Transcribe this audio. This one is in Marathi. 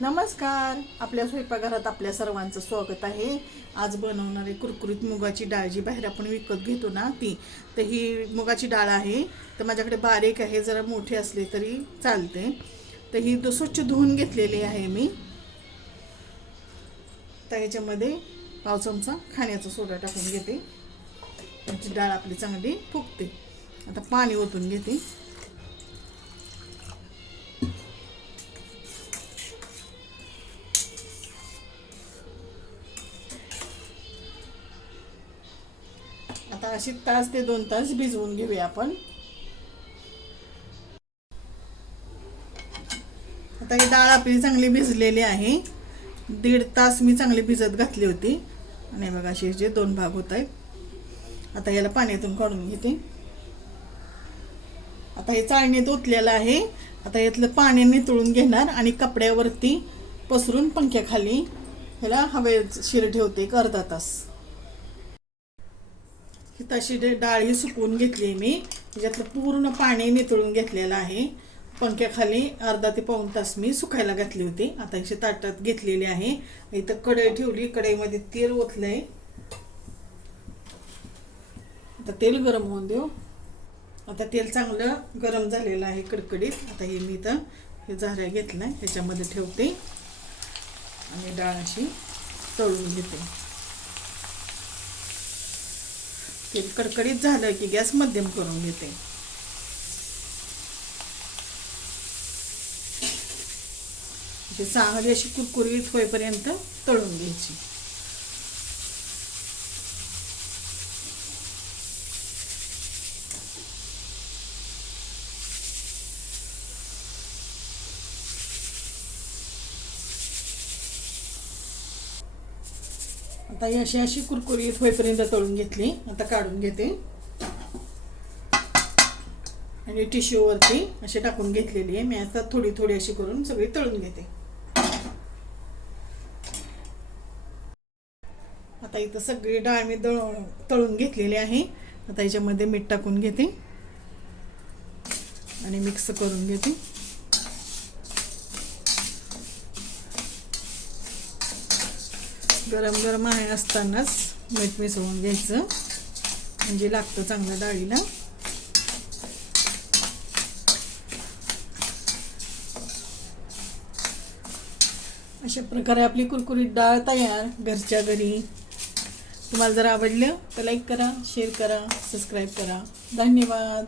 नमस्कार. आपल्या स्वयंपाकघरात आपल्या सर्वांचं स्वागत आहे. आज बनवणारे कुरकुरीत मुगाची डाळ जी बाहेर आपण विकत घेतो ना ती तर ही मुगाची डाळ आहे. तर माझ्याकडे बारीक आहे जरा मोठी असली तरी चालते. तर ही तो स्वच्छ धुवून घेतलेली आहे मी. तर ह्याच्यामध्ये पाव चमचा खाण्याचा सोडा टाकून घेते. त्याची डाळ आपली चांगली फुगते. आता पाणी ओतून घेते. अशी तास ते दोन तास भिजवून घेऊया आपण. आता ही डाळ आपली चांगली भिजलेली आहे. दीड तास मी चांगली भिजत घातली होती. आणि बघा असे जे दोन भाग होत आहेत. आता याला पाण्यातून काढून घेते. आता हे चाळणीत ओतलेलं आहे. आता यातलं पाणी नितळून घेणार आणि कपड्यावरती पसरून पंख्याखाली ह्याला हवे शिर ठेवते एक अर्धा तास. ही तशी डे- डाळ ही सुकवून घेतली मी. त्याच्यातलं पूर्ण पाणी नितळून घेतलेलं आहे. पंख्याखाली अर्धा ते पाऊण तास मी सुकायला घातली होती. आता हिची ताटात घेतलेली आहे. इथं कढई ठेवली. कढईमध्ये तेल ओतलंय. आता तेल गरम होऊन देऊ. आता तेल चांगलं गरम झालेलं आहे कडकडीत. आता हे मी इथं हे झाऱ्या घेतलाय. ह्याच्यामध्ये ठेवते. आणि डाळ अशी तळून घेते. तेल कडकडीत झालं की गॅस मध्यम करून घेते. म्हणजे चांगली अशी कुरकुरीत होईपर्यंत तळून घ्यायची. आता ही अशी अशी कुरकुरीत होईपर्यंत तळून घेतली. आता काढून घेते. आणि टिश्यूवरती अशी टाकून घेतलेली आहे. मी आता थोडी थोडी अशी करून सगळी तळून घेते. आता इथं सगळी डाळ मी दळ तळून घेतलेली आहे. आता याच्यामध्ये मीठ टाकून घेते. आणि मिक्स करून घेते. गरम गरम आहे असतानाच मीठ मिसळून घ्यायचं. म्हणजे लागतं चांगलं डाळीला. अशा प्रकारे आपली कुरकुरीत डाळ तयार घरच्या घरी. तुम्हाला जर आवडलं तर लाईक करा शेअर करा सबस्क्राईब करा. धन्यवाद.